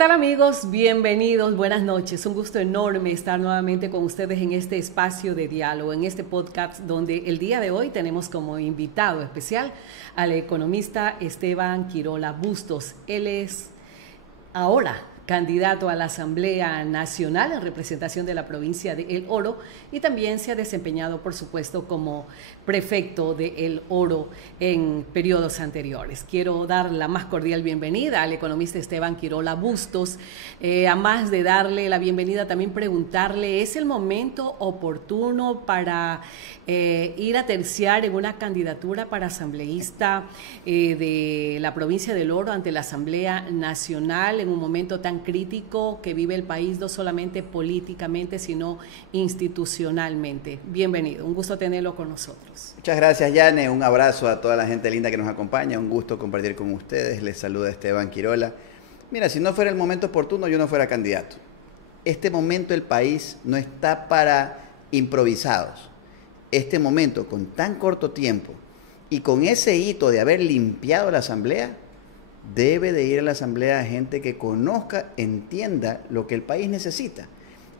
tal amigos? Bienvenidos, buenas noches. Un gusto enorme estar nuevamente con ustedes en este espacio de diálogo, en este podcast donde el día de hoy tenemos como invitado especial al economista Esteban Quirola Bustos. Él es ahora candidato a la Asamblea Nacional en representación de la provincia de El Oro y también se ha desempeñado, por supuesto, como prefecto de El Oro en periodos anteriores. Quiero dar la más cordial bienvenida al economista Esteban Quirola Bustos. A más de darle la bienvenida, también preguntarle, ¿es el momento oportuno para ir a terciar en una candidatura para asambleísta de la provincia del Oro ante la Asamblea Nacional en un momento tan crítico que vive el país, no solamente políticamente, sino institucionalmente? Bienvenido, un gusto tenerlo con nosotros. Muchas gracias, Yane, un abrazo a toda la gente linda que nos acompaña, un gusto compartir con ustedes, les saluda Esteban Quirola. Mira, si no fuera el momento oportuno, yo no fuera candidato. Este momento el país no está para improvisados. Este momento, con tan corto tiempo y con ese hito de haber limpiado la Asamblea, debe de ir a la Asamblea gente que conozca, entienda lo que el país necesita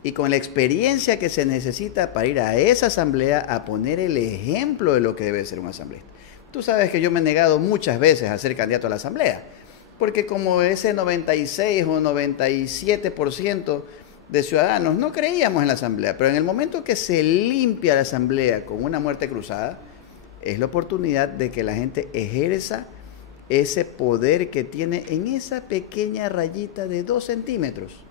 y con la experiencia que se necesita para ir a esa Asamblea a poner el ejemplo de lo que debe ser un asambleísta. Tú sabes que yo me he negado muchas veces a ser candidato a la Asamblea, porque como ese 96 o 97% de ciudadanos no creíamos en la Asamblea, pero en el momento que se limpia la Asamblea con una muerte cruzada, es la oportunidad de que la gente ejerza ese poder que tiene en esa pequeña rayita de 2 centímetros,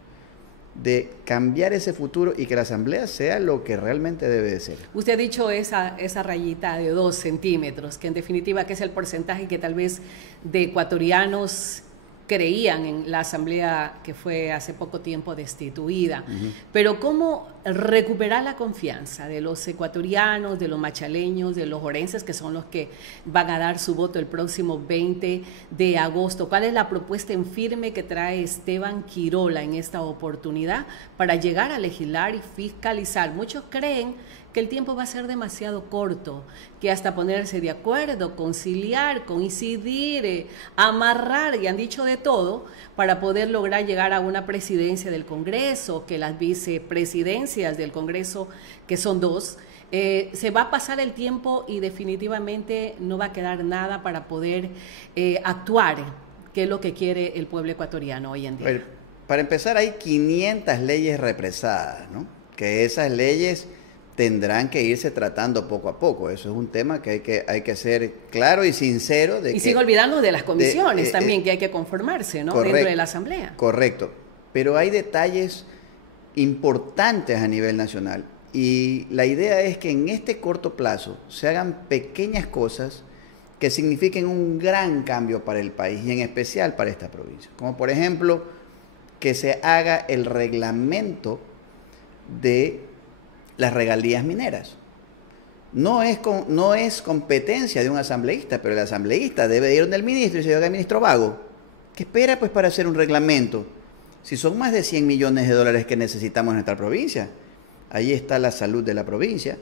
de cambiar ese futuro y que la Asamblea sea lo que realmente debe de ser. Usted ha dicho esa rayita de 2 centímetros, que en definitiva que es el porcentaje que tal vez de ecuatorianos creían en la Asamblea que fue hace poco tiempo destituida. Pero ¿cómo recuperar la confianza de los ecuatorianos, de los machaleños, de los orenses, que son los que van a dar su voto el próximo 20 de agosto? ¿Cuál es la propuesta en firme que trae Esteban Quirola en esta oportunidad para llegar a legislar y fiscalizar? Muchos creen que el tiempo va a ser demasiado corto, que hasta ponerse de acuerdo, conciliar, coincidir, amarrar, y han dicho de todo, para poder lograr llegar a una presidencia del Congreso, que las vicepresidencias del Congreso, que son 2, se va a pasar el tiempo y definitivamente no va a quedar nada para poder actuar, que es lo que quiere el pueblo ecuatoriano hoy en día. Bueno, para empezar, hay 500 leyes represadas, ¿no? Que esas leyes tendrán que irse tratando poco a poco. Eso es un tema que hay que ser claro y sincero. Y sin olvidarnos de las comisiones también que hay que conformarse, ¿no? Correcto, dentro de la Asamblea. Correcto. Pero hay detalles importantes a nivel nacional. Y la idea es que en este corto plazo se hagan pequeñas cosas que signifiquen un gran cambio para el país y en especial para esta provincia. Como por ejemplo, que se haga el reglamento de las regalías mineras. No es competencia de un asambleísta, pero el asambleísta debe ir donde el ministro y se diga: ministro Vago, ¿qué espera pues para hacer un reglamento? Si son más de 100 millones de dólares que necesitamos en nuestra provincia, ahí está la salud de la provincia,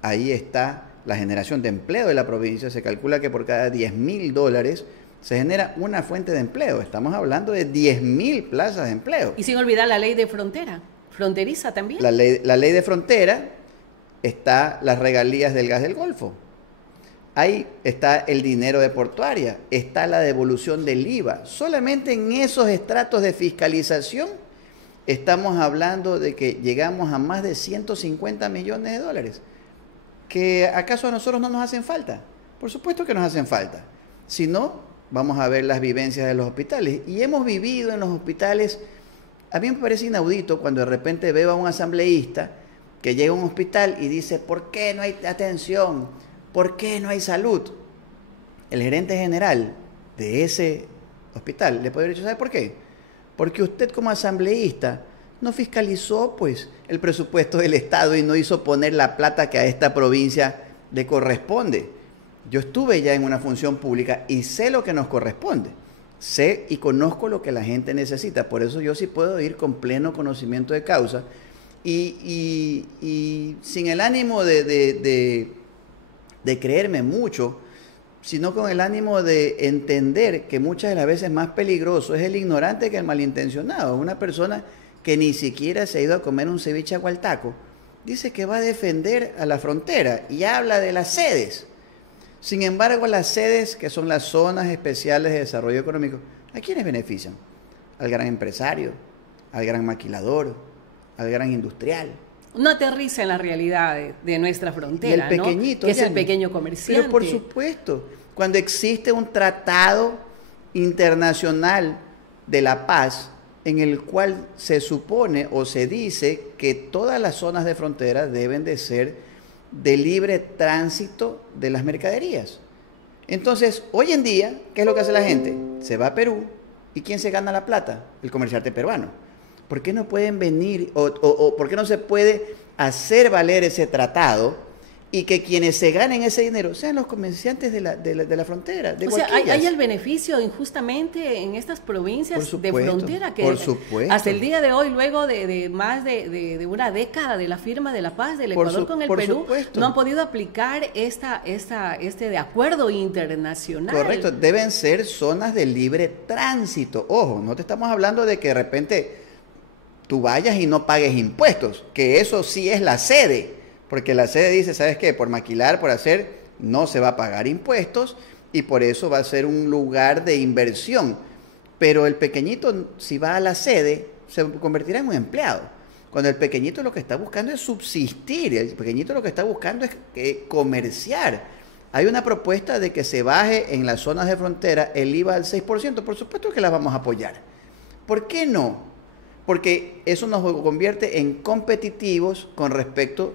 ahí está la generación de empleo de la provincia. Se calcula que por cada 10.000 dólares se genera una fuente de empleo. Estamos hablando de 10.000 plazas de empleo. Y sin olvidar la ley de fronteriza también. La ley de frontera, está las regalías del gas del Golfo. Ahí está el dinero de Portuaria, está la devolución del IVA. Solamente en esos estratos de fiscalización estamos hablando de que llegamos a más de 150 millones de dólares. ¿Que acaso a nosotros no nos hacen falta? Por supuesto que nos hacen falta. Si no, vamos a ver las vivencias de los hospitales. Y hemos vivido en los hospitales. A mí me parece inaudito cuando de repente veo a un asambleísta que llega a un hospital y dice: ¿por qué no hay atención? ¿Por qué no hay salud? El gerente general de ese hospital le puede haber dicho: ¿sabe por qué? Porque usted como asambleísta no fiscalizó pues el presupuesto del Estado y no hizo poner la plata que a esta provincia le corresponde. Yo estuve ya en una función pública y sé lo que nos corresponde. Sé y conozco lo que la gente necesita, por eso yo sí puedo ir con pleno conocimiento de causa y sin el ánimo de creerme mucho, sino con el ánimo de entender que muchas de las veces más peligroso es el ignorante que el malintencionado. Una persona que ni siquiera se ha ido a comer un ceviche agualtaco, dice que va a defender a la frontera y habla de las sedes. Sin embargo, las sedes, que son las zonas especiales de desarrollo económico, ¿a quiénes benefician? Al gran empresario, al gran maquilador, al gran industrial. No aterriza en la realidad de nuestra frontera, y el pequeñito, ¿no? Que es el pequeño comerciante. Pero por supuesto, cuando existe un tratado internacional de la paz en el cual se supone o se dice que todas las zonas de frontera deben de ser de libre tránsito de las mercaderías. Entonces, hoy en día, ¿qué es lo que hace la gente? Se va a Perú, ¿y quién se gana la plata? El comerciante peruano. ¿Por qué no pueden venir o por qué no se puede hacer valer ese tratado y que quienes se ganen ese dinero sean los comerciantes de la frontera, de Guaquillas? Hay el beneficio injustamente en estas provincias de frontera que hasta el día de hoy, luego de más de una década de la firma de la paz del Ecuador con el Perú, no han podido aplicar este de acuerdo internacional. Correcto, deben ser zonas de libre tránsito. Ojo, no te estamos hablando de que de repente tú vayas y no pagues impuestos, que eso sí es la sede, porque la sede dice, ¿sabes qué? Por maquilar, por hacer, no se va a pagar impuestos y por eso va a ser un lugar de inversión. Pero el pequeñito, si va a la sede, se convertirá en un empleado. Cuando el pequeñito lo que está buscando es subsistir, el pequeñito lo que está buscando es comerciar. Hay una propuesta de que se baje en las zonas de frontera el IVA al 6%, por supuesto que la vamos a apoyar. ¿Por qué no? Porque eso nos convierte en competitivos con respecto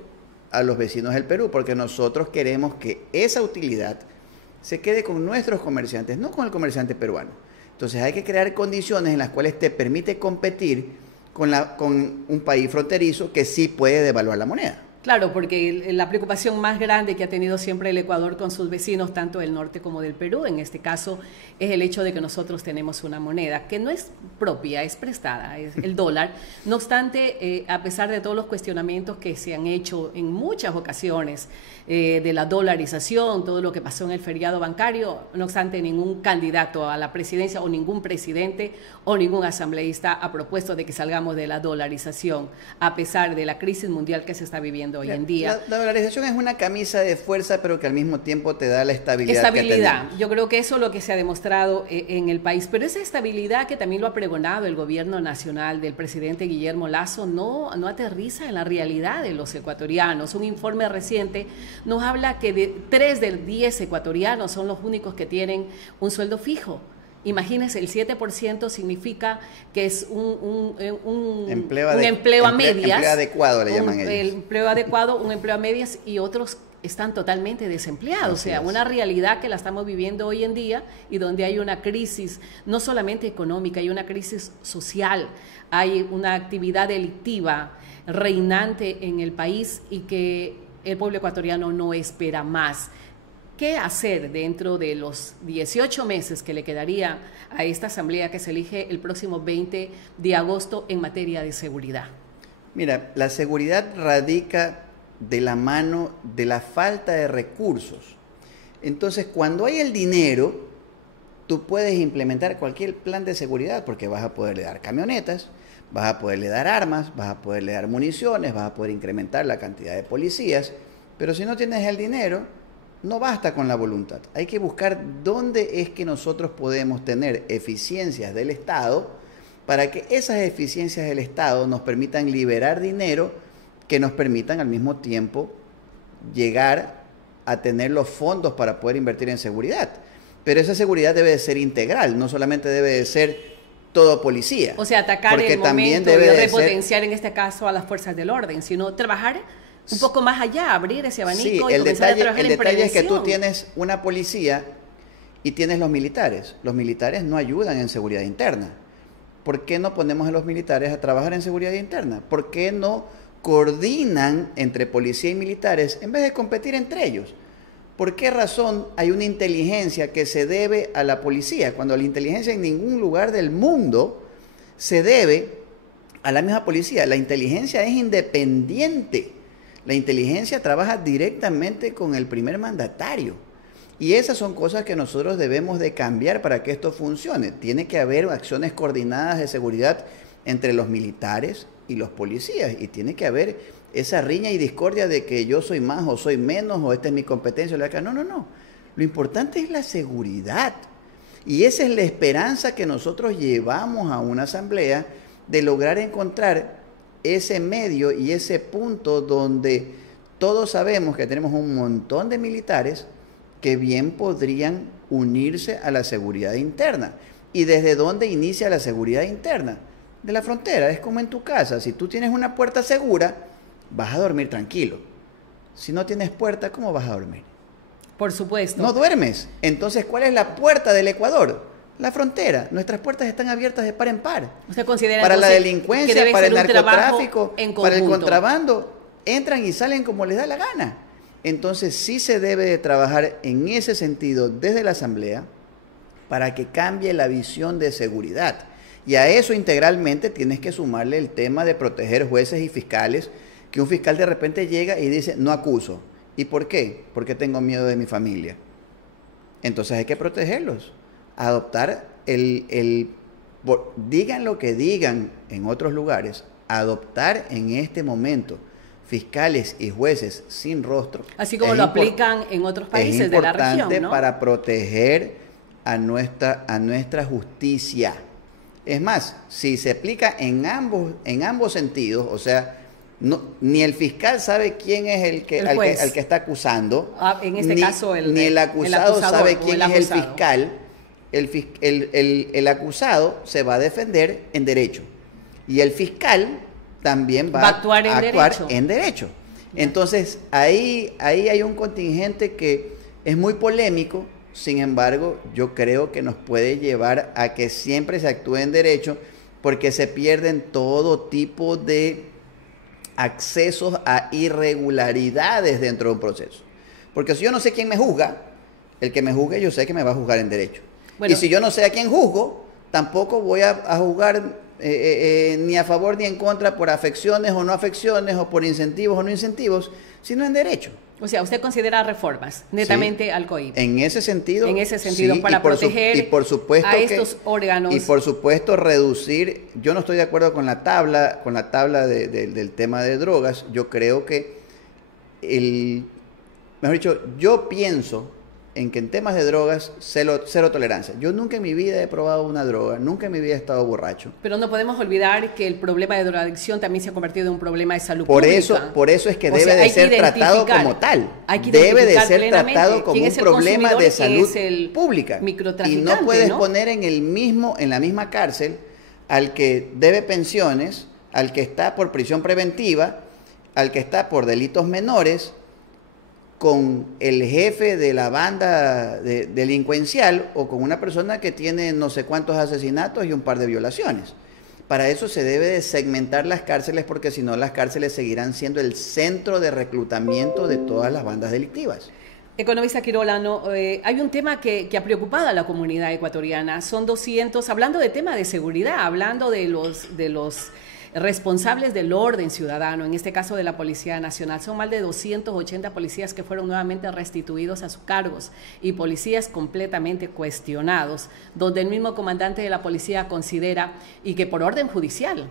a los vecinos del Perú, porque nosotros queremos que esa utilidad se quede con nuestros comerciantes, no con el comerciante peruano. Entonces hay que crear condiciones en las cuales te permite competir con un país fronterizo que sí puede devaluar la moneda. Claro, porque la preocupación más grande que ha tenido siempre el Ecuador con sus vecinos, tanto del norte como del Perú, en este caso, es el hecho de que nosotros tenemos una moneda que no es propia, es prestada, es el dólar. No obstante, a pesar de todos los cuestionamientos que se han hecho en muchas ocasiones de la dolarización, todo lo que pasó en el feriado bancario, no obstante, ningún candidato a la presidencia o ningún presidente o ningún asambleísta ha propuesto de que salgamos de la dolarización, a pesar de la crisis mundial que se está viviendo hoy en día. La dolarización es una camisa de fuerza, pero que al mismo tiempo te da la estabilidad. Que tenemos. Yo creo que eso es lo que se ha demostrado en el país, pero esa estabilidad que también lo ha pregonado el gobierno nacional del presidente Guillermo Lasso no aterriza en la realidad de los ecuatorianos. Un informe reciente nos habla que de 3 de 10 ecuatorianos son los únicos que tienen un sueldo fijo. Imagínense, el 7% significa que es un empleo a medias. Empleo adecuado le llaman ellos. Empleo adecuado, un empleo a medias y otros están totalmente desempleados. O sea, una realidad que la estamos viviendo hoy en día y donde hay una crisis no solamente económica, hay una crisis social, hay una actividad delictiva reinante en el país y que el pueblo ecuatoriano no espera más. ¿Qué hacer dentro de los 18 meses que le quedaría a esta asamblea que se elige el próximo 20 de agosto en materia de seguridad? Mira, la seguridad radica de la mano de la falta de recursos. Entonces, cuando hay el dinero, tú puedes implementar cualquier plan de seguridad porque vas a poderle dar camionetas, vas a poderle dar armas, vas a poderle dar municiones, vas a poder incrementar la cantidad de policías, pero si no tienes el dinero, no basta con la voluntad. Hay que buscar dónde es que nosotros podemos tener eficiencias del Estado para que esas eficiencias del Estado nos permitan liberar dinero que nos permitan al mismo tiempo llegar a tener los fondos para poder invertir en seguridad. Pero esa seguridad debe de ser integral, no solamente debe de ser todo policía. O sea, atacar el momento y repotenciar en este caso a las fuerzas del orden, sino trabajar un poco más allá, abrir ese abanico y comenzar a trabajar en prevención. El detalle es que tú tienes una policía y tienes los militares. Los militares no ayudan en seguridad interna. ¿Por qué no ponemos a los militares a trabajar en seguridad interna? ¿Por qué no coordinan entre policía y militares en vez de competir entre ellos? ¿Por qué razón hay una inteligencia que se debe a la policía cuando la inteligencia en ningún lugar del mundo se debe a la misma policía? La inteligencia es independiente. La inteligencia trabaja directamente con el primer mandatario. Y esas son cosas que nosotros debemos de cambiar para que esto funcione. Tiene que haber acciones coordinadas de seguridad entre los militares y los policías. Y tiene que haber esa riña y discordia de que yo soy más o soy menos, o esta es mi competencia. No, no, no. Lo importante es la seguridad. Y esa es la esperanza que nosotros llevamos a una asamblea, de lograr encontrar ese medio y ese punto donde todos sabemos que tenemos un montón de militares que bien podrían unirse a la seguridad interna. ¿Y desde dónde inicia la seguridad interna? De la frontera. Es como en tu casa. Si tú tienes una puerta segura, vas a dormir tranquilo. Si no tienes puerta, ¿cómo vas a dormir? Por supuesto. No duermes. Entonces, ¿cuál es la puerta del Ecuador? La frontera. Nuestras puertas están abiertas de par en par. ¿Usted considera para la que delincuencia, para el narcotráfico, para el contrabando, entran y salen como les da la gana? Entonces sí se debe de trabajar en ese sentido desde la Asamblea para que cambie la visión de seguridad. Y a eso integralmente tienes que sumarle el tema de proteger jueces y fiscales, que un fiscal de repente llega y dice, no acuso. ¿Y por qué? Porque tengo miedo de mi familia. Entonces hay que protegerlos. Adoptar digan lo que digan en otros lugares, adoptar en este momento fiscales y jueces sin rostro. Así como lo aplican en otros países de la región, ¿no? Es importante para proteger a nuestra justicia. Es más, si se aplica en ambos sentidos, o sea, ni el fiscal sabe quién es el que está acusando, en este caso ni el acusado sabe quién es el fiscal. El acusado se va a defender en derecho y el fiscal también va a actuar en derecho. Entonces, ahí hay un contingente que es muy polémico. Sin embargo, yo creo que nos puede llevar a que siempre se actúe en derecho, porque se pierden todo tipo de accesos a irregularidades dentro de un proceso. Porque si yo no sé quién me juzga, el que me juzgue yo sé que me va a juzgar en derecho. Bueno, y si yo no sé a quién juzgo, tampoco voy a juzgar ni a favor ni en contra por afecciones o no afecciones, o por incentivos o no incentivos, sino en derecho. O sea, ¿usted considera reformas netamente al COIP? En ese sentido, sí, para proteger a estos órganos. Y por supuesto reducir, yo no estoy de acuerdo con la tabla del tema de drogas. Yo creo que mejor dicho, yo pienso en que en temas de drogas, cero tolerancia. Yo nunca en mi vida he probado una droga, nunca en mi vida he estado borracho. Pero no podemos olvidar que el problema de drogadicción también se ha convertido en un problema de salud pública. Por eso es que debe de ser tratado como tal. Debe de ser tratado como un problema de salud pública. Y no puedes poner en la misma cárcel al que debe pensiones, al que está por prisión preventiva, al que está por delitos menores, con el jefe de la banda delincuencial, o con una persona que tiene no sé cuántos asesinatos y un par de violaciones. Para eso se debe de segmentar las cárceles, porque si no las cárceles seguirán siendo el centro de reclutamiento de todas las bandas delictivas. Economista Quirolano, hay un tema que ha preocupado a la comunidad ecuatoriana. Son 200, hablando de tema de seguridad, hablando de los responsables del orden ciudadano, en este caso de la Policía Nacional. Son más de 280 policías que fueron nuevamente restituidos a sus cargos, y policías completamente cuestionados, donde el mismo comandante de la policía considera, y que por orden judicial,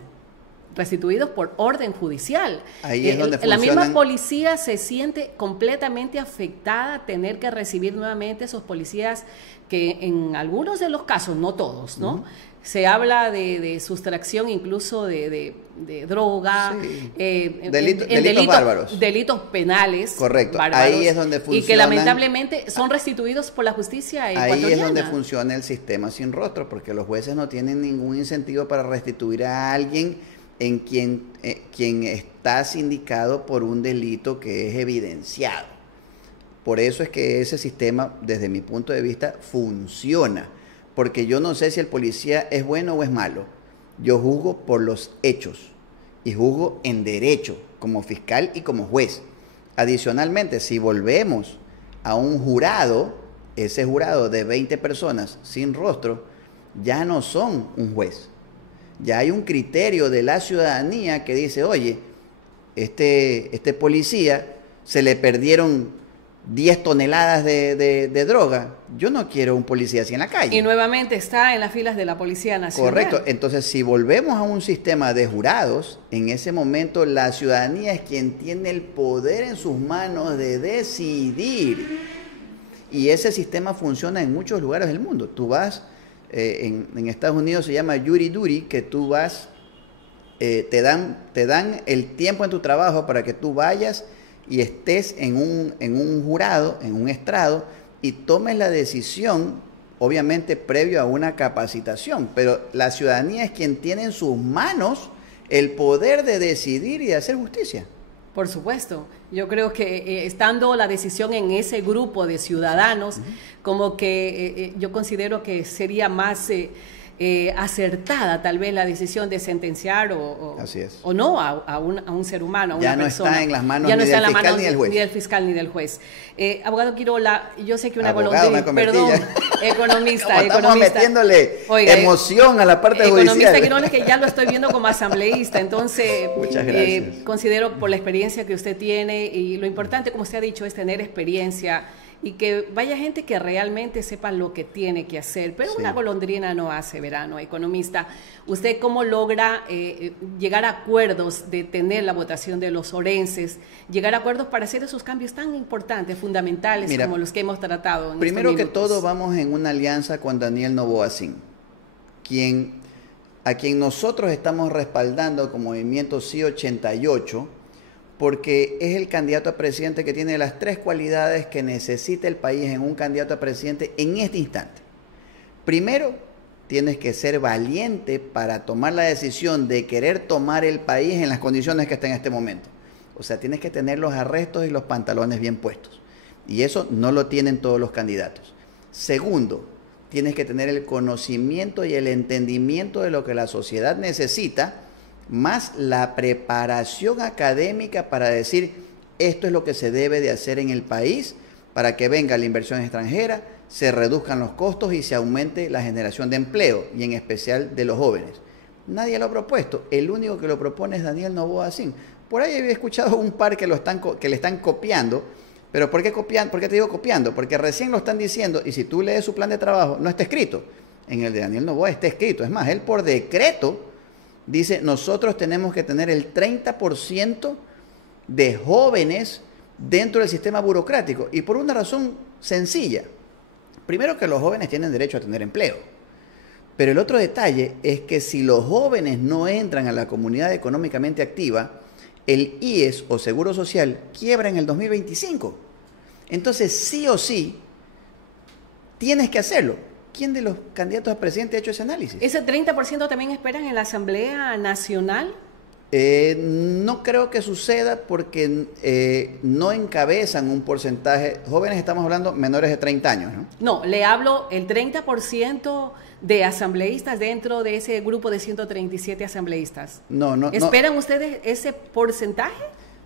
restituidos por orden judicial. Ahí es donde la misma policía se siente completamente afectada a tener que recibir nuevamente esos policías que en algunos de los casos, no todos, ¿no? Uh-huh. Se habla de sustracción incluso de droga, sí. Delitos bárbaros. Delitos penales. Correcto, bárbaros, ahí es donde funciona. Y que lamentablemente son restituidos por la justicia ecuatoriana. Ahí es donde funciona el sistema sin rostro, porque los jueces no tienen ningún incentivo para restituir a alguien en quien está sindicado por un delito que es evidenciado. Por eso es que ese sistema, desde mi punto de vista, funciona. Porque yo no sé si el policía es bueno o es malo. Yo juzgo por los hechos y juzgo en derecho, como fiscal y como juez. Adicionalmente, si volvemos a un jurado, ese jurado de 20 personas sin rostro, ya no son un juez. Ya hay un criterio de la ciudadanía que dice, oye, este policía se le perdieron 10 toneladas de droga. Yo no quiero un policía así en la calle. Y nuevamente está en las filas de la Policía Nacional. Correcto. Entonces, si volvemos a un sistema de jurados, en ese momento la ciudadanía es quien tiene el poder en sus manos de decidir. Y ese sistema funciona en muchos lugares del mundo. Tú vas, en Estados Unidos se llama jury duty, que tú vas, te dan el tiempo en tu trabajo para que tú vayas y estés en un jurado, en un estrado, y tomes la decisión, obviamente previo a una capacitación, pero la ciudadanía es quien tiene en sus manos el poder de decidir y de hacer justicia. Por supuesto, yo creo que estando la decisión en ese grupo de ciudadanos, como que yo considero que sería más acertada tal vez la decisión de sentenciar o no a un ser humano, a una persona. Ya no está en las manos ni del fiscal ni del juez. Ni del fiscal ni del juez. Abogado Quirola, yo sé que una golondrina, perdón, economista. Estamos metiéndole emoción a la parte judicial. Economista Quirola, es que ya lo estoy viendo como asambleísta, entonces muchas gracias. Considero por la experiencia que usted tiene, y lo importante, como usted ha dicho, es tener experiencia y que vaya gente que realmente sepa lo que tiene que hacer. Pero una golondrina no hace verano, economista. ¿Usted cómo logra llegar a acuerdos de tener la votación de los orenses, llegar a acuerdos para hacer esos cambios tan importantes, fundamentales, como los que hemos tratado en primero estos que todo, vamos en una alianza con Daniel Noboa Sin, a quien nosotros estamos respaldando como Movimiento Sí 88, porque es el candidato a presidente que tiene las 3 cualidades que necesita el país en un candidato a presidente en este instante. Primero, tienes que ser valiente para tomar la decisión de querer tomar el país en las condiciones que está en este momento. O sea, tienes que tener los arrestos y los pantalones bien puestos. Y eso no lo tienen todos los candidatos. Segundo, tienes que tener el conocimiento y el entendimiento de lo que la sociedad necesita, más la preparación académica para decir esto es lo que se debe de hacer en el país para que venga la inversión extranjera, se reduzcan los costos y se aumente la generación de empleo, y en especial de los jóvenes. Nadie lo ha propuesto, el único que lo propone es Daniel Noboa Sin. Por ahí había escuchado un par que le están copiando, pero ¿por qué te digo copiando? Porque recién lo están diciendo, y si tú lees su plan de trabajo, no está escrito. En el de Daniel Noboa está escrito, es más, él por decreto dice, nosotros tenemos que tener el 30% de jóvenes dentro del sistema burocrático, y por una razón sencilla. Primero, que los jóvenes tienen derecho a tener empleo, pero el otro detalle es que si los jóvenes no entran a la comunidad económicamente activa, el IES o Seguro Social quiebra en el 2025. Entonces, sí o sí, tienes que hacerlo. ¿Quién de los candidatos a presidente ha hecho ese análisis? ¿Ese 30% también esperan en la Asamblea Nacional? No creo que suceda porque no encabezan un porcentaje. Jóvenes, estamos hablando menores de 30 años, ¿no? No, le hablo el 30% de asambleístas dentro de ese grupo de 137 asambleístas. No. ¿Esperan ustedes ese porcentaje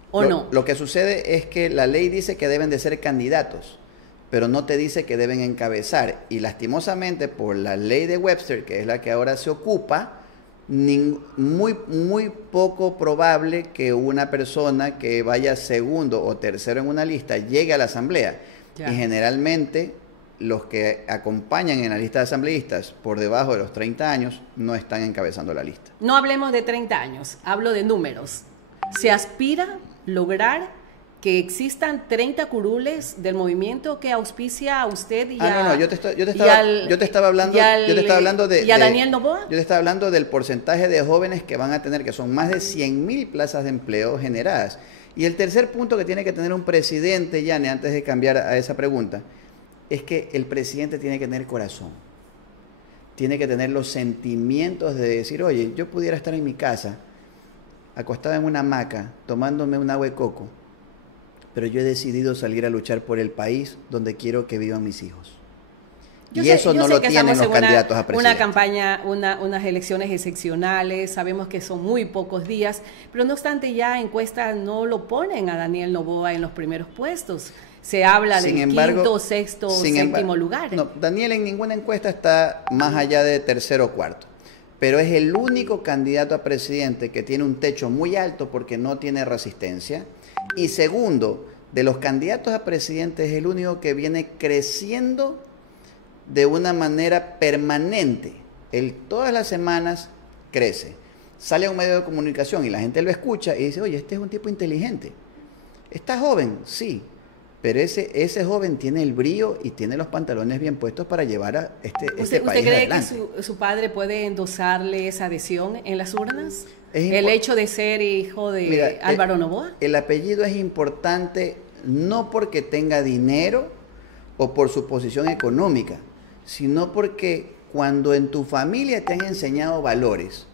o no? Lo que sucede es que la ley dice que deben de ser candidatos, pero no te dice que deben encabezar. Y lastimosamente, por la ley de Webster, que es la que ahora se ocupa, muy poco probable que una persona que vaya segundo o tercero en una lista llegue a la asamblea. Ya. Y generalmente los que acompañan en la lista de asambleístas por debajo de los 30 años no están encabezando la lista. No hablemos de 30 años, hablo de números. ¿Se aspira lograr que existan 30 curules del movimiento que auspicia a usted y yo te estaba hablando de Daniel Noboa? Yo te estaba hablando del porcentaje de jóvenes que van a tener, que son más de 100.000 plazas de empleo generadas. Y el tercer punto que tiene que tener un presidente, Yane, antes de cambiar a esa pregunta, es que el presidente tiene que tener corazón. Tiene que tener los sentimientos de decir, oye, yo pudiera estar en mi casa, acostado en una hamaca, tomándome un agua de coco, pero yo he decidido salir a luchar por el país donde quiero que vivan mis hijos. Y eso no lo tienen los candidatos a presidente. Una campaña, unas elecciones excepcionales, sabemos que son muy pocos días, pero no obstante ya encuestas no lo ponen a Daniel Noboa en los primeros puestos. Se habla del quinto, sexto, séptimo lugar. No, Daniel en ninguna encuesta está más allá de tercero o cuarto, pero es el único candidato a presidente que tiene un techo muy alto porque no tiene resistencia. Y segundo, de los candidatos a presidente es el único que viene creciendo de una manera permanente. Él todas las semanas crece. Sale a un medio de comunicación y la gente lo escucha y dice, oye, este es un tipo inteligente. ¿Está joven? Sí. Pero ese joven tiene el brío y tiene los pantalones bien puestos para llevar a este país ¿Usted cree adelante. que su padre puede endosarle esa adhesión en las urnas? ¿El hecho de ser hijo de Álvaro Noboa? El apellido es importante no porque tenga dinero o por su posición económica, sino porque cuando en tu familia te han enseñado valores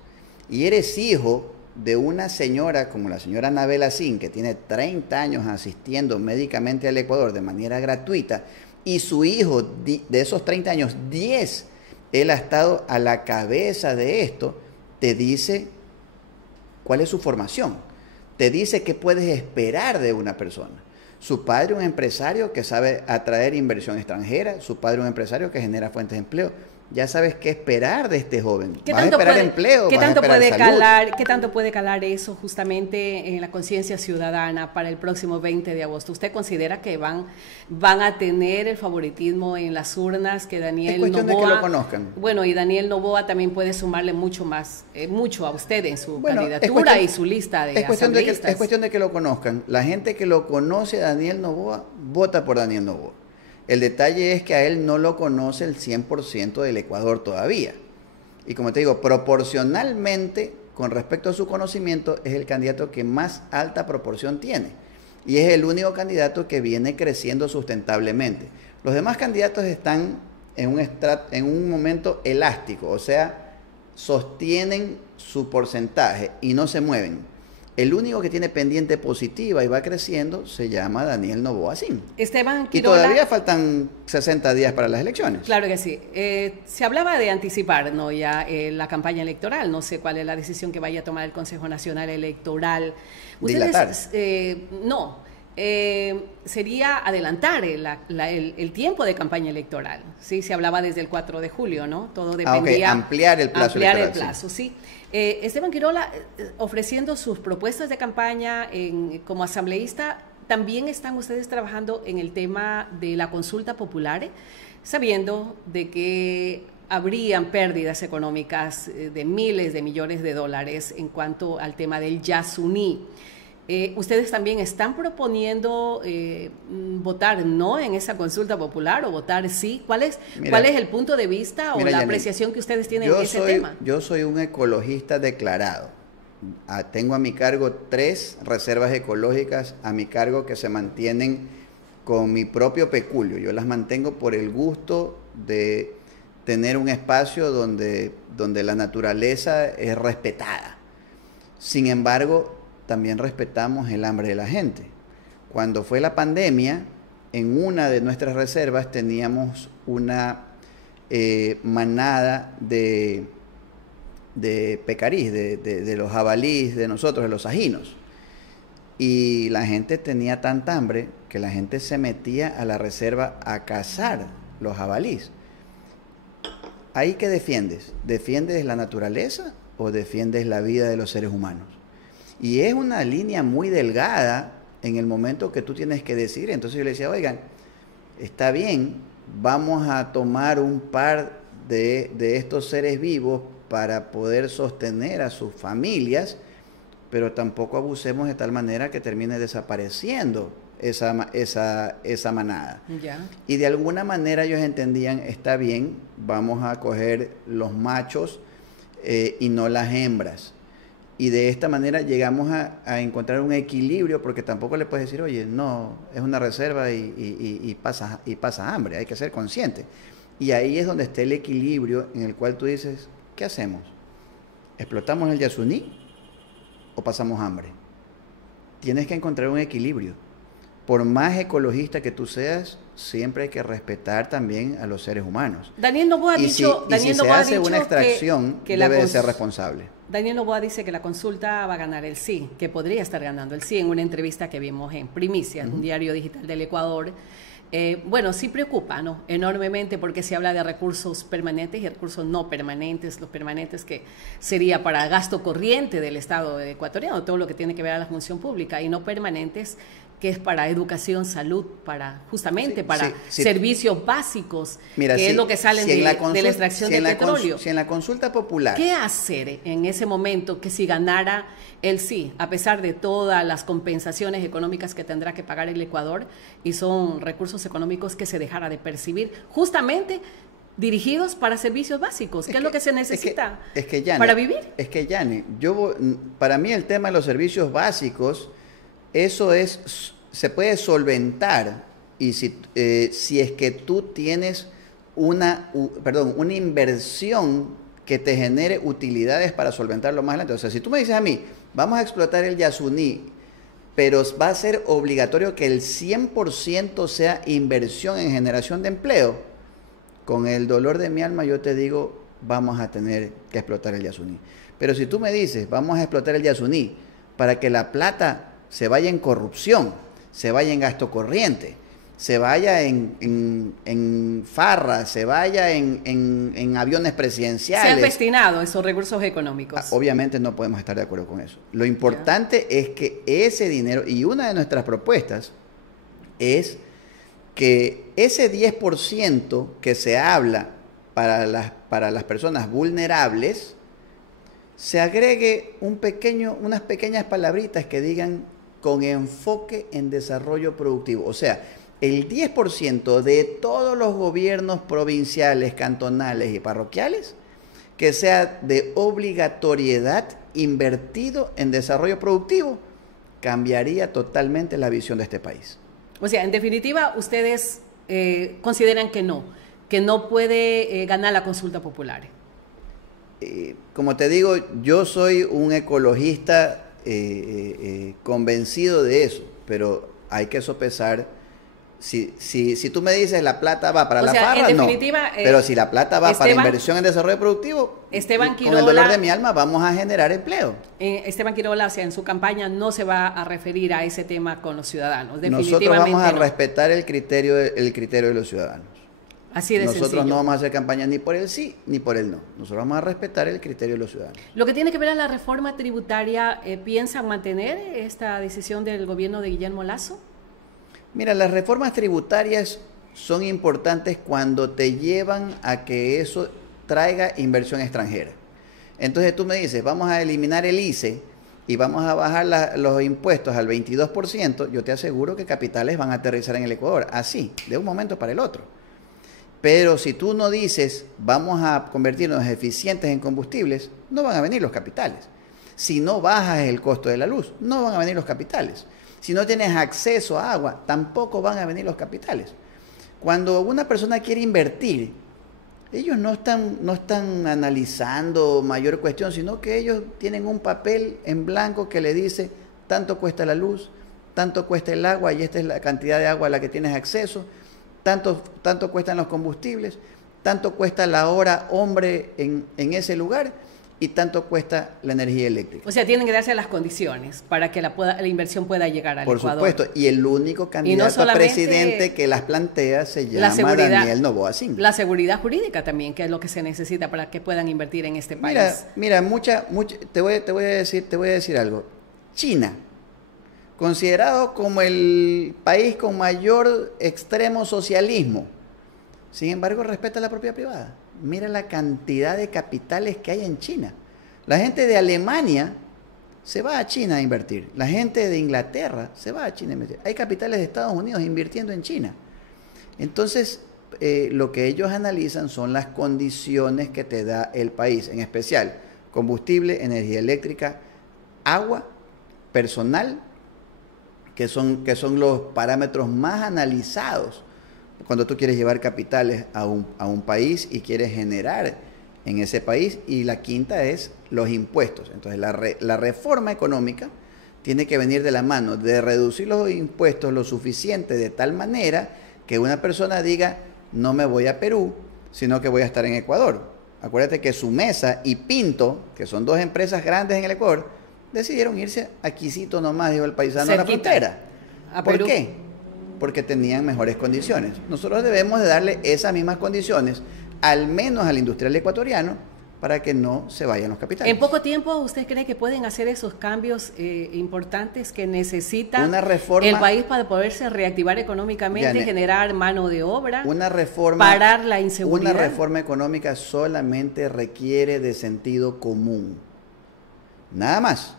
y eres hijo de una señora como la señora Anabel Asín, que tiene 30 años asistiendo médicamente al Ecuador de manera gratuita, y su hijo de esos 30 años, 10, él ha estado a la cabeza de esto, te dice cuál es su formación, te dice qué puedes esperar de una persona. Su padre un empresario que sabe atraer inversión extranjera, su padre un empresario que genera fuentes de empleo. Ya sabes qué esperar de este joven. ¿Vas a esperar empleo? ¿Qué tanto puede calar? ¿Qué tanto puede calar eso justamente en la conciencia ciudadana para el próximo 20 de agosto? ¿Usted considera que van a tener el favoritismo en las urnas que Daniel Noboa? Es cuestión de que lo conozcan. Bueno, y Daniel Noboa también puede sumarle mucho a usted en su candidatura y su lista de asambleístas. Es cuestión de que lo conozcan. La gente que lo conoce a Daniel Noboa vota por Daniel Noboa. El detalle es que a él no lo conoce el 100% del Ecuador todavía. Y como te digo, proporcionalmente, con respecto a su conocimiento, es el candidato que más alta proporción tiene. Y es el único candidato que viene creciendo sustentablemente. Los demás candidatos están en un momento elástico, o sea, sostienen su porcentaje y no se mueven. El único que tiene pendiente positiva y va creciendo se llama Daniel Noboa Asín. Esteban Quirola, y todavía faltan 60 días para las elecciones. Claro que sí. Se hablaba de anticipar, ¿no?, ya la campaña electoral. No sé cuál es la decisión que vaya a tomar el Consejo Nacional Electoral. Dilatar. Sería adelantar el tiempo de campaña electoral. Sí, se hablaba desde el 4 de julio, ¿no? Todo dependía. Ampliar el plazo electoral. Ampliar el plazo, sí. Esteban Quirola, ofreciendo sus propuestas de campaña como asambleísta, también están ustedes trabajando en el tema de la consulta popular, sabiendo de que habrían pérdidas económicas de miles de millones de dólares en cuanto al tema del Yasuní. ¿Ustedes también están proponiendo votar no en esa consulta popular o votar sí? ¿Cuál es el punto de vista o la apreciación que ustedes tienen en ese tema? Yo soy un ecologista declarado. Tengo a mi cargo 3 reservas ecológicas a mi cargo que se mantienen con mi propio peculio. Yo las mantengo por el gusto de tener un espacio donde la naturaleza es respetada. Sin embargo, también respetamos el hambre de la gente. Cuando fue la pandemia, en una de nuestras reservas teníamos una manada de pecarís, de los jabalíes de nosotros, de los sajinos. Y la gente tenía tanta hambre que la gente se metía a la reserva a cazar los jabalíes. ¿Ahí qué defiendes? ¿Defiendes la naturaleza o defiendes la vida de los seres humanos? Y es una línea muy delgada en el momento que tú tienes que decidir. Entonces yo le decía, oigan, está bien, vamos a tomar un par de estos seres vivos para poder sostener a sus familias, pero tampoco abusemos de tal manera que termine desapareciendo esa manada. Ya. Y de alguna manera ellos entendían, está bien, vamos a coger los machos y no las hembras. Y de esta manera llegamos a encontrar un equilibrio, porque tampoco le puedes decir, oye, no, es una reserva y pasa hambre, hay que ser consciente. Y ahí es donde está el equilibrio en el cual tú dices, ¿qué hacemos? ¿Explotamos el Yasuní o pasamos hambre? Tienes que encontrar un equilibrio. Por más ecologista que tú seas, siempre hay que respetar también a los seres humanos. Daniel Noboa ha dicho, si se hace una extracción, que debe de ser responsable. Daniel Noboa dice que la consulta va a ganar el sí, que podría estar ganando el sí, en una entrevista que vimos en Primicia, un diario digital del Ecuador. Bueno, sí preocupa, ¿no?, enormemente, porque se habla de recursos permanentes y recursos no permanentes. Los permanentes que sería para gasto corriente del Estado ecuatoriano, todo lo que tiene que ver a la función pública, y no permanentes que es para educación, salud, para justamente para sí. servicios básicos, Mira, que es lo que salen de la extracción de petróleo. Si en la consulta popular... ¿Qué hacer en ese momento que si ganara el sí, a pesar de todas las compensaciones económicas que tendrá que pagar el Ecuador, y son recursos económicos que se dejara de percibir, justamente dirigidos para servicios básicos, que es lo que se necesita para vivir? Es que, Yane, para mí el tema de los servicios básicos, eso se puede solventar, y si es que tú tienes una inversión que te genere utilidades para solventarlo más adelante. O sea, si tú me dices a mí, vamos a explotar el Yasuní, pero va a ser obligatorio que el 100% sea inversión en generación de empleo, con el dolor de mi alma yo te digo, vamos a tener que explotar el Yasuní. Pero si tú me dices, vamos a explotar el Yasuní para que la plata se vaya en corrupción, se vaya en gasto corriente, se vaya en farras, se vaya en aviones presidenciales. Se han destinado esos recursos económicos. Obviamente no podemos estar de acuerdo con eso. Lo importante es que ese dinero, y una de nuestras propuestas es que ese 10% que se habla para las personas vulnerables, se agregue unas pequeñas palabritas que digan con enfoque en desarrollo productivo. O sea, el 10% de todos los gobiernos provinciales, cantonales y parroquiales, que sea de obligatoriedad invertido en desarrollo productivo, cambiaría totalmente la visión de este país. O sea, en definitiva, ustedes consideran que no puede ganar la consulta popular. Como te digo, yo soy un ecologista convencido de eso, pero hay que sopesar. Si tú me dices la plata va para la farra, no. Pero si la plata va para inversión en desarrollo productivo, con el dolor de mi alma vamos a generar empleo. Esteban Quirola, o sea, en su campaña no se va a referir a ese tema con los ciudadanos. Nosotros vamos a respetar el criterio de los ciudadanos. Así de sencillo. Nosotros no vamos a hacer campaña ni por el sí ni por el no. Nosotros vamos a respetar el criterio de los ciudadanos. Lo que tiene que ver a la reforma tributaria, ¿piensan mantener esta decisión del gobierno de Guillermo Lasso? Mira, las reformas tributarias son importantes cuando te llevan a que eso traiga inversión extranjera. Entonces tú me dices, vamos a eliminar el ICE y vamos a bajar los impuestos al 22%, yo te aseguro que capitales van a aterrizar en el Ecuador, así, de un momento para el otro. Pero si tú no dices, vamos a convertirnos eficientes en combustibles, no van a venir los capitales. Si no bajas el costo de la luz, no van a venir los capitales. Si no tienes acceso a agua, tampoco van a venir los capitales. Cuando una persona quiere invertir, ellos no están analizando mayor cuestión, sino que ellos tienen un papel en blanco que le dice, tanto cuesta la luz, tanto cuesta el agua, y esta es la cantidad de agua a la que tienes acceso, tanto cuestan los combustibles, tanto cuesta la hora hombre en ese lugar, y tanto cuesta la energía eléctrica. O sea, tienen que darse las condiciones para que la inversión pueda llegar al Ecuador. Por supuesto, y el único candidato a presidente que las plantea se llama Daniel Noboa Singh. La seguridad jurídica también, que es lo que se necesita para que puedan invertir en este país. Mira, te voy a decir algo. China, considerado como el país con mayor extremo socialismo, sin embargo respeta la propiedad privada. Mira la cantidad de capitales que hay en China. La gente de Alemania se va a China a invertir. La gente de Inglaterra se va a China a invertir. Hay capitales de Estados Unidos invirtiendo en China. Entonces, lo que ellos analizan son las condiciones que te da el país, en especial combustible, energía eléctrica, agua, personal, que son los parámetros más analizados cuando tú quieres llevar capitales a un país y quieres generar en ese país. Y la quinta es los impuestos. Entonces la reforma económica tiene que venir de la mano de reducir los impuestos lo suficiente de tal manera que una persona diga, no me voy a Perú, sino que voy a estar en Ecuador. Acuérdate que Sumesa y Pinto, que son dos empresas grandes en el Ecuador, decidieron irse a Quisito nomás, dijo el paisano, a la frontera. ¿Por qué? Porque tenían mejores condiciones. Nosotros debemos de darle esas mismas condiciones, al menos al industrial ecuatoriano, para que no se vayan los capitales. ¿En poco tiempo usted cree que pueden hacer esos cambios importantes que necesita una reforma, el país para poderse reactivar económicamente, Janet, generar mano de obra, una reforma, parar la inseguridad? Una reforma económica solamente requiere de sentido común. Nada más.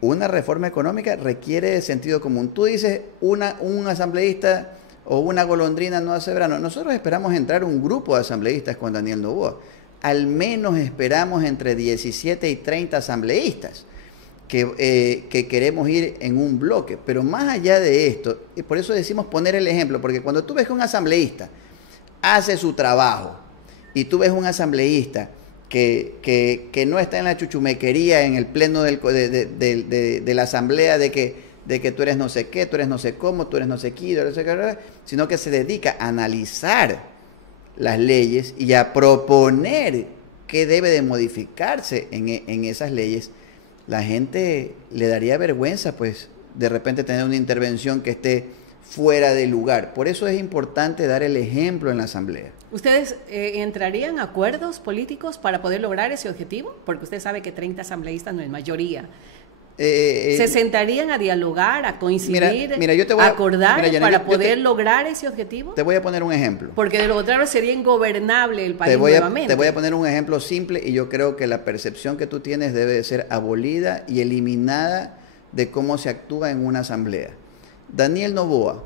Una reforma económica requiere de sentido común. Tú dices, un asambleísta o una golondrina no hace verano. Nosotros esperamos entrar un grupo de asambleístas con Daniel Noboa. Al menos esperamos entre 17 y 30 asambleístas que queremos ir en un bloque. Pero más allá de esto, y por eso decimos poner el ejemplo, porque cuando tú ves que un asambleísta hace su trabajo y tú ves un asambleísta que no está en la chuchumequería, en el pleno de la asamblea de que tú eres no sé qué, tú eres no sé cómo, tú eres no sé qué, sino que se dedica a analizar las leyes y a proponer qué debe de modificarse en esas leyes, la gente le daría vergüenza, pues, de repente tener una intervención que esté fuera de lugar. Por eso es importante dar el ejemplo en la asamblea. ¿Ustedes entrarían a acuerdos políticos para poder lograr ese objetivo? Porque usted sabe que 30 asambleístas no es mayoría. ¿Se sentarían a dialogar, a coincidir, a acordar para poder lograr ese objetivo? Te voy a poner un ejemplo. Porque de lo contrario sería ingobernable el país nuevamente. Te voy a poner un ejemplo simple y yo creo que la percepción que tú tienes debe de ser abolida y eliminada de cómo se actúa en una asamblea. Daniel Noboa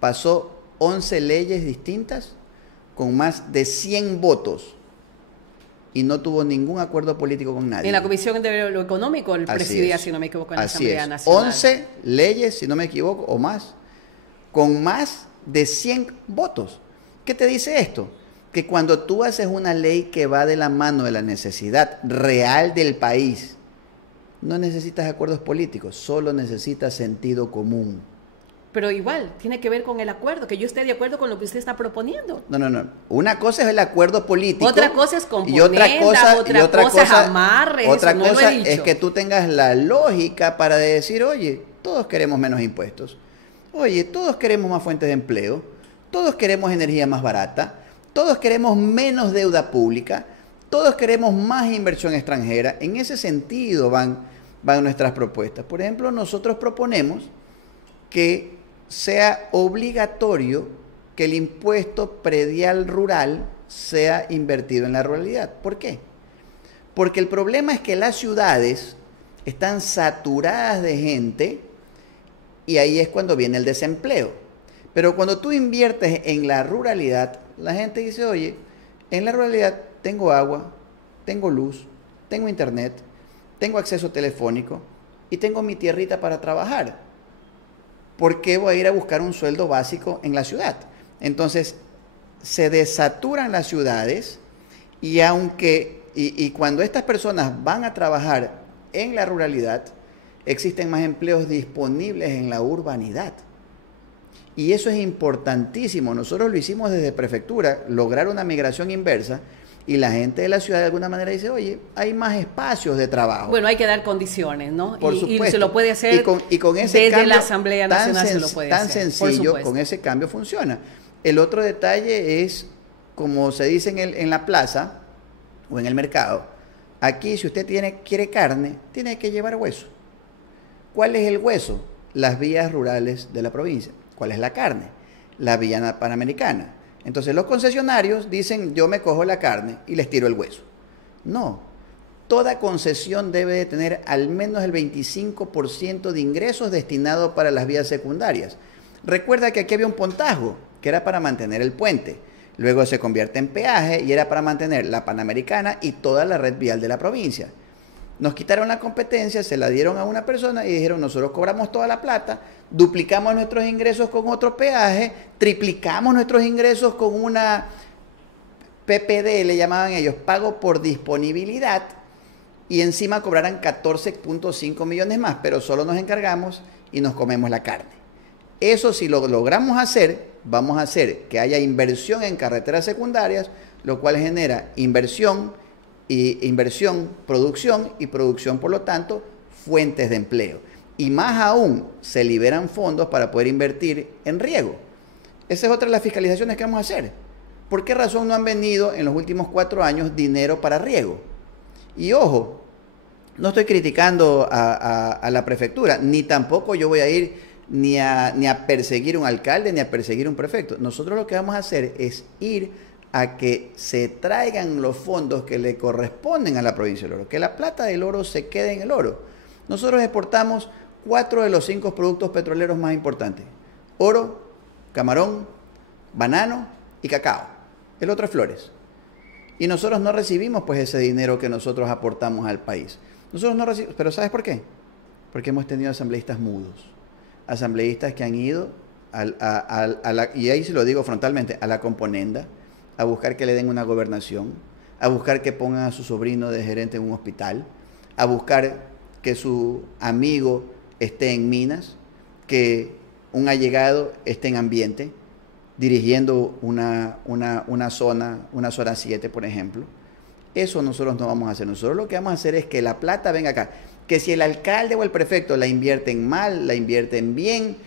pasó 11 leyes distintas con más de 100 votos y no tuvo ningún acuerdo político con nadie. En la Comisión de lo Económico, el presidía, si no me equivoco, en la Asamblea Nacional. 11 leyes, si no me equivoco, o más, con más de 100 votos. ¿Qué te dice esto? Que cuando tú haces una ley que va de la mano de la necesidad real del país, no necesitas acuerdos políticos, solo necesitas sentido común. Pero igual, tiene que ver con el acuerdo, que yo esté de acuerdo con lo que usted está proponiendo. No. Una cosa es el acuerdo político. Otra cosa es componenda, otra cosa es amarres. Otra cosa es que tú tengas la lógica para decir, oye, todos queremos menos impuestos. Oye, todos queremos más fuentes de empleo. Todos queremos energía más barata. Todos queremos menos deuda pública. Todos queremos más inversión extranjera. En ese sentido van nuestras propuestas. Por ejemplo, nosotros proponemos que sea obligatorio que el impuesto predial rural sea invertido en la ruralidad. ¿Por qué? Porque el problema es que las ciudades están saturadas de gente y ahí es cuando viene el desempleo. Pero cuando tú inviertes en la ruralidad, la gente dice, oye, en la ruralidad tengo agua, tengo luz, tengo internet, tengo acceso telefónico y tengo mi tierrita para trabajar. ¿Por qué voy a ir a buscar un sueldo básico en la ciudad? Entonces, se desaturan las ciudades y cuando estas personas van a trabajar en la ruralidad, existen más empleos disponibles en la urbanidad. Y eso es importantísimo. Nosotros lo hicimos desde prefectura, lograr una migración inversa, y la gente de la ciudad de alguna manera dice, oye, hay más espacios de trabajo. Bueno, hay que dar condiciones, ¿no? Por supuesto. Y se lo puede hacer y con ese desde cambio la Asamblea Nacional se lo puede hacer. Tan sencillo, con ese cambio funciona. El otro detalle es, como se dice en la plaza o en el mercado, aquí si usted quiere carne, tiene que llevar hueso. ¿Cuál es el hueso? Las vías rurales de la provincia. ¿Cuál es la carne? La vía panamericana. Entonces los concesionarios dicen, yo me cojo la carne y les tiro el hueso. No, toda concesión debe de tener al menos el 25% de ingresos destinados para las vías secundarias. Recuerda que aquí había un pontajo que era para mantener el puente. Luego se convierte en peaje y era para mantener la Panamericana y toda la red vial de la provincia. Nos quitaron la competencia, se la dieron a una persona y dijeron, nosotros cobramos toda la plata, duplicamos nuestros ingresos con otro peaje, triplicamos nuestros ingresos con una PPD, le llamaban ellos, pago por disponibilidad, y encima cobrarán 14.5 millones más, pero solo nos encargamos y nos comemos la carne. Eso si lo logramos hacer, vamos a hacer que haya inversión en carreteras secundarias, lo cual genera inversión, producción y producción, por lo tanto, fuentes de empleo. Y más aún, se liberan fondos para poder invertir en riego. Esa es otra de las fiscalizaciones que vamos a hacer. ¿Por qué razón no han venido en los últimos 4 años dinero para riego? Y ojo, no estoy criticando a la prefectura, ni tampoco yo voy a ir ni a perseguir un alcalde, ni a perseguir un prefecto. Nosotros lo que vamos a hacer es ir a que se traigan los fondos que le corresponden a la provincia del Oro, que la plata del oro se quede en el oro. Nosotros exportamos 4 de los 5 productos petroleros más importantes: oro, camarón, banano y cacao. El otro es flores. Y nosotros no recibimos pues ese dinero que nosotros aportamos al país. Nosotros no recibimos, pero ¿sabes por qué? Porque hemos tenido asambleístas mudos, asambleístas que han ido y ahí se lo digo frontalmente, a la componenda, a buscar que le den una gobernación, a buscar que pongan a su sobrino de gerente en un hospital, a buscar que su amigo esté en minas, que un allegado esté en ambiente, dirigiendo una zona 7, por ejemplo. Eso nosotros no vamos a hacer. Nosotros lo que vamos a hacer es que la plata venga acá. Que si el alcalde o el prefecto la invierten mal, la invierten bien,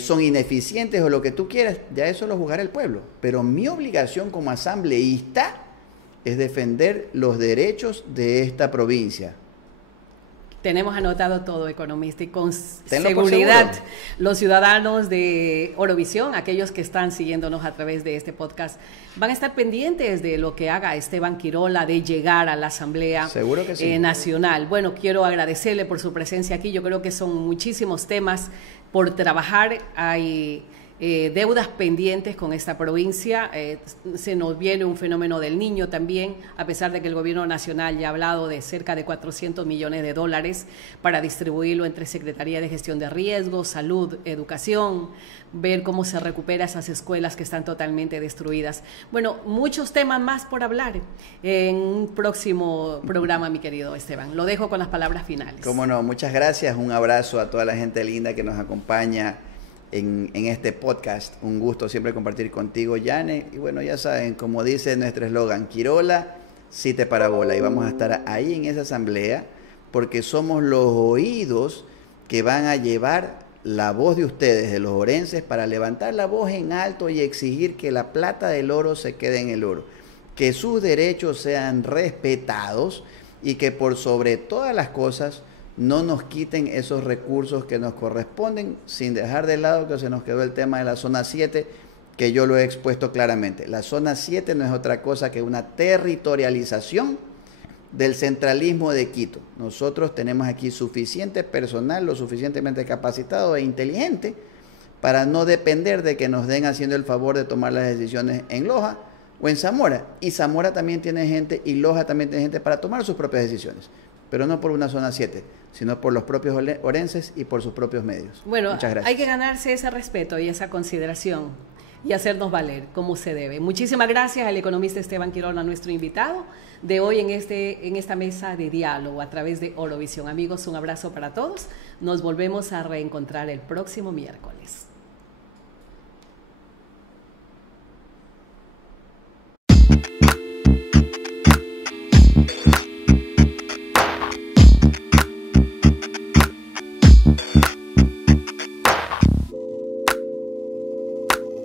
son ineficientes o lo que tú quieras, ya eso lo juzgará el pueblo. Pero mi obligación como asambleísta es defender los derechos de esta provincia. Tenemos anotado todo, economista, y con seguridad los ciudadanos de Orovisión, aquellos que están siguiéndonos a través de este podcast, van a estar pendientes de lo que haga Esteban Quirola de llegar a la Asamblea Nacional. Bueno, quiero agradecerle por su presencia aquí. Yo creo que son muchísimos temas por trabajar. Hay deudas pendientes con esta provincia, se nos viene un fenómeno del niño también, a pesar de que el gobierno nacional ya ha hablado de cerca de 400 millones de dólares para distribuirlo entre Secretaría de Gestión de Riesgos, Salud, Educación, ver cómo se recupera esas escuelas que están totalmente destruidas. Bueno, muchos temas más por hablar en un próximo programa, mi querido Esteban. Lo dejo con las palabras finales. Cómo no, muchas gracias, un abrazo a toda la gente linda que nos acompaña en este podcast. Un gusto siempre compartir contigo, Yane. Y bueno, ya saben, como dice nuestro eslogan, Quirola, sí te parabola. Y vamos a estar ahí en esa asamblea porque somos los oídos que van a llevar la voz de ustedes, de los orenses, para levantar la voz en alto y exigir que la plata del oro se quede en el oro, que sus derechos sean respetados y que por sobre todas las cosas no nos quiten esos recursos que nos corresponden, sin dejar de lado que se nos quedó el tema de la zona 7, que yo lo he expuesto claramente. La zona 7 no es otra cosa que una territorialización del centralismo de Quito. Nosotros tenemos aquí suficiente personal, lo suficientemente capacitado e inteligente para no depender de que nos den haciendo el favor de tomar las decisiones en Loja o en Zamora. Y Zamora también tiene gente y Loja también tiene gente para tomar sus propias decisiones, pero no por una zona 7, sino por los propios orenses y por sus propios medios. Bueno, hay que ganarse ese respeto y esa consideración y hacernos valer como se debe. Muchísimas gracias al economista Esteban Quirola, nuestro invitado de hoy en esta mesa de diálogo a través de Orovisión. Amigos, un abrazo para todos. Nos volvemos a reencontrar el próximo miércoles.